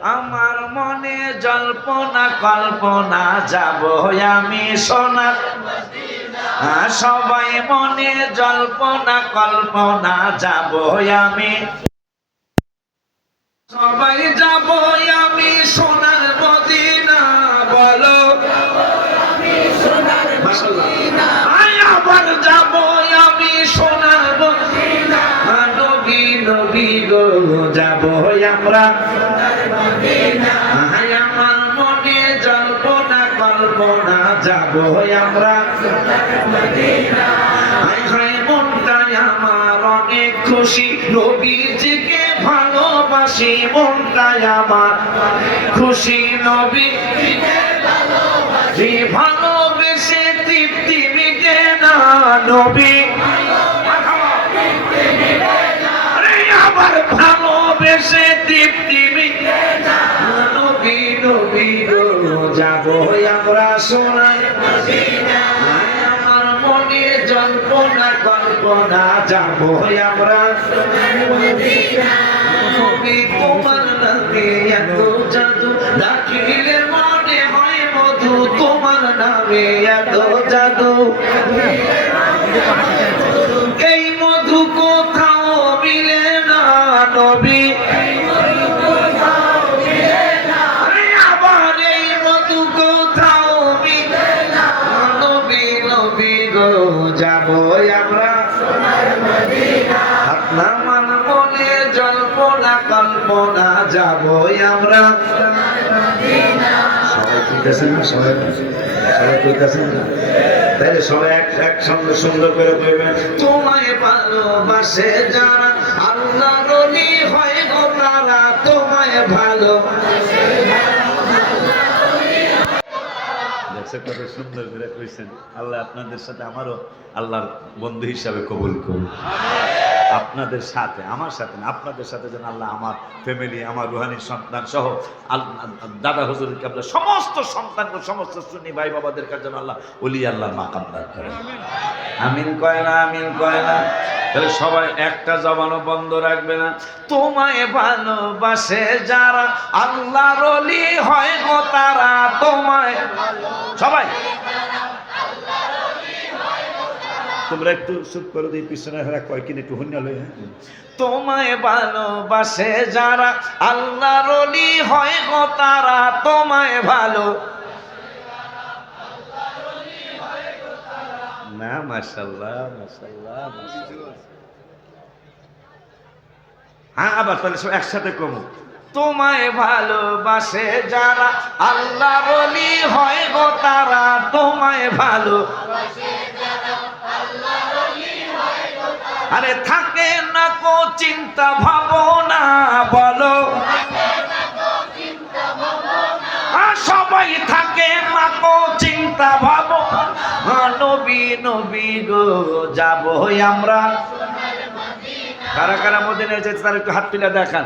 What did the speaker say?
আমার মনে জল্পনা কল্পনা যাব আমি সোনার মদিনা। সবাই মনে জল্পনা কল্পনা যাব আমি, সবাই যাব আমি সোনার মদিনা। বলো আবার যাব আমি সোনার মদিনা। নবী নবী গো যাব আমরা সোনার মদিনা। আমার মনে জল্পনা কল্পনা যাব আমরা সোনার মদিনা। মনটাই আমার অনেক খুশি, নবীজিকে ভালোবাসি। মনটাই আমার খুশি, নবীজিকে ভালোবাসি। ভালোবেসে তৃপ্তি মিটে না নবী, আবার ভালোবেসে তৃপ্তি মিটে না নবী নবী গো যাব আমরা সোনার মদিনা। আমার মনে জল্পনা কল্পনা যাব আমরা সোনার মদিনা। নবী তোমার নামে এত জাদু, ডাকিলে মনে হয় মধু। তোমার নামে এত জাদু, এই মধু কোথাও মিলে না নবী। আবার এই মধু কোথাও মিলে না নবী নবী গো যাব আমরা সোনার মদিনা। আপনার মনে জল্পনা কল্পনা যাব আমরা সোনার মদিনা। সবাই কইতেছেন না? সবাই কইতেছেন না? তাহলে সবাই এক সঙ্গে সুন্দর করে কইবেন, তোমায় ভালোবাসে যারা আল্লাহর ওলি হয় গো তারা। তোমায় ভালোবাসে কত সুন্দর করে কইছেন। আল্লাহ আপনাদের সাথে আমারও আল্লাহর বন্ধু হিসাবে কবুল করুন। আপনাদের সাথে, আমার সাথে না, আপনাদের সাথে যেন আল্লাহ আমার ফ্যামিলি, আমার রুহানি সন্তান সহ দাদা হুজুর কাবলা সমস্ত সন্তানকে, সমস্ত সুন্নি ভাই বাবাদের কাছে যেন আল্লাহ ওলি আল্লাহর মাকাম দান করেন। আমিন কয় না? আমিন কয় না? তাহলে সবাই একটা জবানও বন্ধ রাখবে না। তোমায় ভালোবাসে যারা আল্লাহর ওলি হয় গো তারা। তোমায় সবাই তোমরা একটু চুপ করে দিই, পিছনে হেরা কয়েকদিন একটু হন্যা লই। তোমায় ভালোবাসে যারা আল্লাহর ওলি হয় গো তারা। তোমায় ভালো না? মাশাআল্লাহ মাশাআল্লাহ। হ্যাঁ, আবার তাহলে সব একসাথে কমু। তোমায় ভালোবাসে যারা আল্লাহর ওলি হয় গো তারা। তোমায় ভালোবাসে যারা আল্লাহর ওলি হয় গো তারা। আরে থাকে না কো চিন্তা ভাবনা, বলো সবাই থাকে না কো চিন্তা ভাবনা। নবী নবী গো যাব আমরা। কারা কারা মদিনায় যেতে তারা একটু হাত তুলে দেখান।